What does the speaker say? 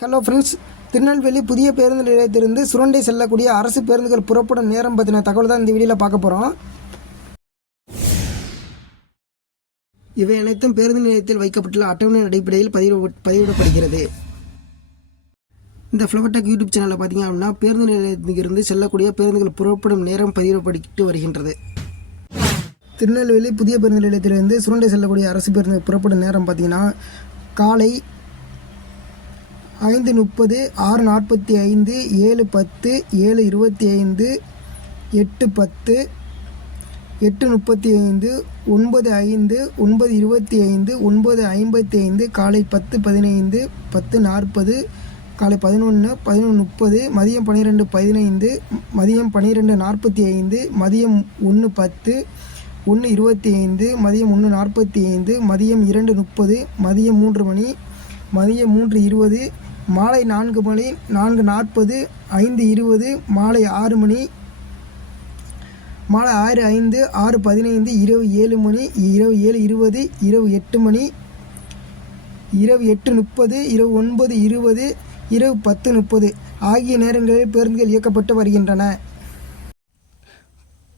Hello friends Tirunelveli புதிய பேருந்து நிலையத்திலிருந்து சுரண்டை செல்லக்கூடிய அரசு பேருந்துகள் புறப்படும் நேரம் பற்றின தகவல் தான் இந்த வீடியோவில் பார்க்க போகிறோம் இவை அனைத்தும் பேருந்து நிலையத்தில் வைக்கப்பட்டுள்ள அட்டவணை அடிப்படையில் பதிவு பதிவிடப்படுகிறது. இந்த ஃப்ளவர்டெக் யூடியூப் சேனலில் பார்த்தீங்க அப்படின்னா பேருந்து நிலையத்திலிருந்து செல்லக்கூடிய பேருந்துகள் புறப்படும் நேரம் பதிவிடப்பட்டு வருகின்றது. திருநெல்வேலி புதிய பேருந்து நிலையத்திலிருந்து சுரண்டை செல்லக்கூடிய அரசு பேருந்து புறப்படும் நேரம் பார்த்தீங்கன்னா காலை ஐந்து முப்பது ஆறு நாற்பத்தி ஐந்து ஏழு பத்து ஏழு இருபத்தி ஐந்து எட்டு பத்து எட்டு முப்பத்தி ஐந்து ஒன்பது ஐந்து ஒன்பது இருபத்தி ஐந்து ஒன்பது ஐம்பத்தி ஐந்து காலை பத்து பதினைந்து பத்து நாற்பது காலை பதினொன்று பதினொன்று முப்பது மதியம் பன்னிரெண்டு பதினைந்து மதியம் பன்னிரெண்டு நாற்பத்தி ஐந்து மதியம் ஒன்று பத்து ஒன்று இருபத்தி ஐந்து மதியம் ஒன்று நாற்பத்தி ஐந்து மதியம் இரண்டு முப்பது மதியம் மூன்று மணி மதியம் மூன்று இருபது மாலை நான்கு மணி நான்கு நாற்பது ஐந்து இருபது மாலை ஆறு மணி மாலை ஆறு ஐந்து ஆறு பதினைந்து இரவு ஏழு மணி இரவு ஏழு இருபது இரவு எட்டு மணி இரவு எட்டு முப்பது இரவு ஒன்பது இருபது இரவு பத்து முப்பது ஆகிய நேரங்களில் பேருந்துகள் இயக்கப்பட்டு வருகின்றன.